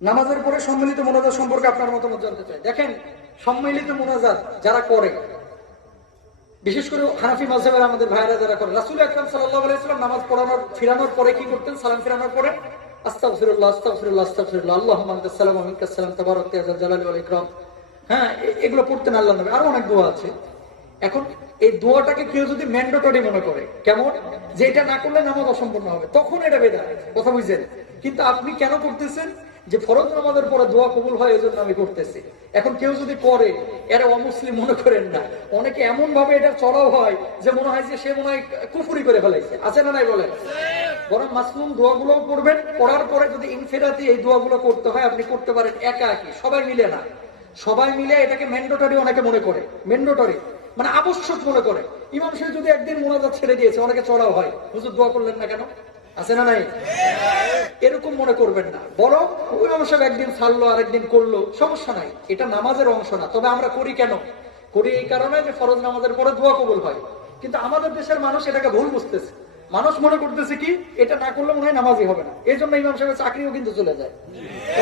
নামাজের পরে সম্মিলিত মোনাজাত সম্পর্কে আপনার মতামত জানতে চাই। দেখেন, সম্মিলিত মোনাজাত যারা করে, বিশেষ করে হানাফি মাঝহের আমাদের ভাইরা যারা করে, রাসুল আকরাম সাল্লাহ আলাইসালাম নামাজ পড়ানোর, ফিরানোর পরে কি করতেন? সালাম ফিরানোর পরে হ্যাঁ এগুলো আল্লাহ আরও অনেক আছে। এখন এই কেউ যদি মনে করে, কেমন? না করলে নামাজ অসম্পূর্ণ হবে। তখন এটা কথা বুঝছেন? কিন্তু আপনি কেন করতেছেন? যে ফরজ নামাজের পরে দোয়া কবুল হয় এই জন্য আমি করতেছি। এখন কেউ যদি করে, এরা অমুসলিম মনে করেন না। অনেকে এমন ভাবে এটা চড়াও হয় যে মনে হয় যে সে মনে হয় কুফুরি করে ফেলাইছে। আছে না নাই বলেন? বরং মাসলুম দোয়াগুলো পড়বেন, পড়ার পরে যদি ইনফেরাতি এই দোয়াগুলো করতে হয়, আপনি করতে পারেন একা একই সবাই মিলে না। সবাই মিলে এটাকে ম্যান্ডেটরি অনেকে মনে করে ম্যান্ডেটরি মানে আবশ্যক মনে করে। ইমাম সাহেব যদি একদিন মোনাজাত ছেড়ে দিয়েছে, অনেকে চড়াও হয়। হুজুর দোয়া করলেন না কেন? আছে না নাই? এরকম মনে করবেন না। বরং ওই অংশ একদিন ছাড়লো আর একদিন করল, সমস্যা নাই। এটা নামাজের অংশ না। তবে আমরা করি কেন? করি এই কারণে যে ফরজ নামাজের পরে দোয়া কবুল হয়। কিন্তু আমাদের দেশের মানুষ এটাকে ভুল বুঝতেছে। মানুষ মনে করতেছে কি, এটা না করলে মনে হয় নামাজই হবে না। এই জন্য ইমাম সাহেবের চাকরিও কিন্তু চলে যায়।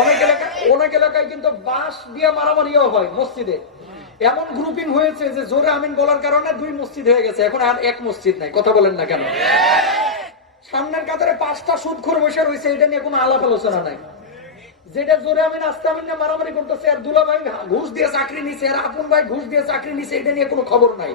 অনেক এলাকায় অনেক এলাকায় কিন্তু বাঁশ দিয়ে মারামারিও হয় মসজিদে। এমন গ্রুপিং হয়েছে যে জোরে আমিন বলার কারণে দুই মসজিদ হয়ে গেছে। এখন আর এক মসজিদ নাই। কথা বলেন না কেন? সামনের কাতারে পাঁচটা সুদখোর বসে রয়েছে, এটা নিয়ে কোনো আলাপ আলোচনা নাই। যেটা জোরে আমি নাস্তা আমি মারামারি করতেছে, আর দুলা ভাই ঘুষ দিয়ে চাকরি নিছে, আর আপন ভাই ঘুষ দিয়ে চাকরি নিছে, এটা নিয়ে কোনো খবর নাই।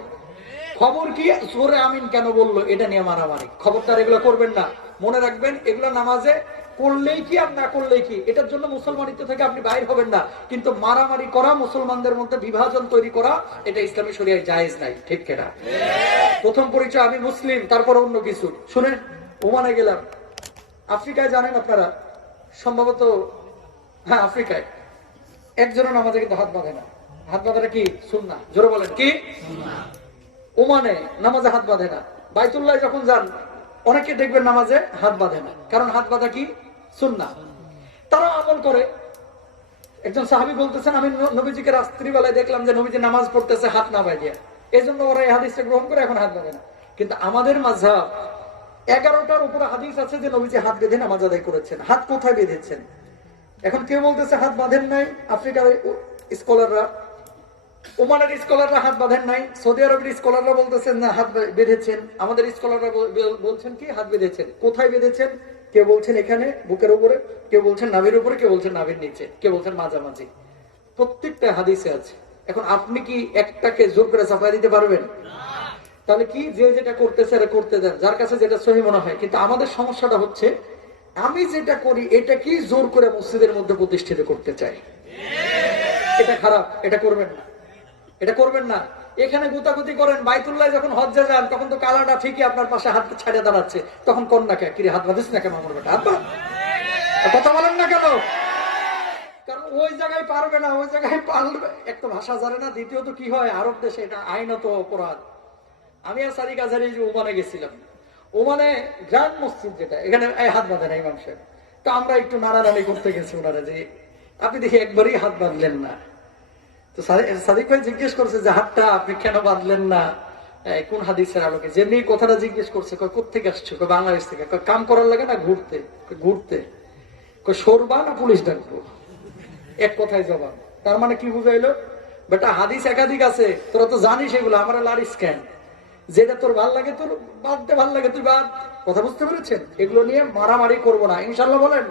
খবর কি? জোরে আমিন কেন বলল, এটা নিয়ে মারামারি। খবরদার এগুলো করবেন না। মনে রাখবেন, এগুলো নামাজে করলেই কি আর না করলেই কি? এটার জন্য মুসলমানিত্ব থেকে আপনি বাইর হবেন না। কিন্তু মারামারি করা, মুসলমানদের মধ্যে বিভাজন তৈরি করা, এটা ইসলামী শরিয়ায় জায়েজ নাই, ঠিক কেনা? প্রথম পরিচয় আমি মুসলিম, তারপর অন্য কিছু। শুনে ওমানে গেলাম। আফ্রিকায় জানেন আপনারা সম্ভবত হ্যাঁ আফ্রিকায়। একজনের নামাজে কিন্তু হাত বাঁধে না। হাত বাঁধাটা কি? শুননা জোরে বলেন কি? ওমানে নামাজে হাত বাঁধে না। বাইতুল্লাহ যখন যান অনেকে দেখবেন নামাজে হাত বাঁধে না। কারণ হাত বাঁধা কি? শুননা তারা আমল করে। একজন সাহাবি বলতেছেন আমি নবীজিকে রাত্রিবেলায় দেখলাম যে নবীজি নামাজ পড়তেছে হাত না বাঁধিয়ে। এই জন্য ওরা এই হাদিসটা গ্রহণ করে এখন হাত বাঁধে না। কিন্তু আমাদের মাঝহাব এগারোটার উপরে হাদিস আছে যে নবীজি হাত বেঁধে নামাজ আদায় করেছেন। হাত কোথায় বেঁধেছেন? এখন কেউ বলতেছে, হাত বাঁধেন নাই। আফ্রিকার স্কলাররা, ওমানের স্কলাররা হাত বাঁধেন নাই। সৌদি আরবের স্কলাররা বলতেছেন, না, হাত বেঁধেছেন। আমাদের স্কলাররা বল- বল- বলছেন কি, হাত বেঁধেছেন। কোথায় বেঁধেছেন? কেউ বলছেন এখানে, বুকের উপরে। কেউ বলছেন নাভির উপরে, কেউ বলছেন নাভির নিচে। কেউ বলছেন মাঝামাঝি। প্রত্যেকটা হাদিসে আছে। এখন আপনি কি একটাকে জোর করে চাপাই দিতে পারবেন? তাহলে কি যে যেটা করতেছে এটা করতে দেন? যার কাছে যেটা সহি মনে হয়। কিন্তু আমাদের সমস্যাটা হচ্ছে, আমি যেটা করি, এটা কি জোর করে মসজিদের মধ্যে প্রতিষ্ঠিত করতে চাই? এটা খারাপ, এটা করবেন না। এটা করবেন না। এখানে গুতাগুতি করেন, বাইতুল্লাহ যখন হজ্জে যান, তখন তো কালাটা ঠিকই আপনার পাশে হাত ছাড়িয়ে দাঁড়াচ্ছে। তখন কোন না কে কিরে, হাত বাঁধিস না কেন আমার বেটা? হাত কথা বলেন না কেন? কারণ ওই জায়গায় পারবে না, ওই জায়গায় পারবে এক তো ভাষা জানে না, দ্বিতীয়ত কি হয়? আরব দেশে এটা আইনত অপরাধ। আমি আর সারিক আজারি যে ওমানে গেছিলাম, ওমানে গ্রান্ড মসজিদ যেটা, এখানে হাত বাঁধে না ইমাম সাহেব। তো আমরা একটু নাড়ানাড়ি করতে গেছি ওনারা যে, আপনি দেখি একবারই হাত বাঁধলেন না। তো সাদিক ভাই জিজ্ঞেস করছে যে, হাতটা আপনি কেন বাঁধলেন না? কোন হাদিসের আলোকে? যেমনি কথাটা জিজ্ঞেস করছে কোথেকে আসছো? বাংলাদেশ থেকে। কাম করার লাগে না ঘুরতে? ঘুরতে। সরবা না পুলিশ ডাকবো? এক কথায় জবাব। তার মানে কি বুঝাইলো? বেটা, হাদিস একাধিক আছে, তোরা তো জানিস এগুলো, আমার লারিস কেন যেটা তোর ভালো লাগে তোর বাদতে ভালো লাগে, তুই বাদ। কথা বুঝতে পেরেছেন? এগুলো নিয়ে মারামারি করব না। ইনশাল্লাহ বলেন।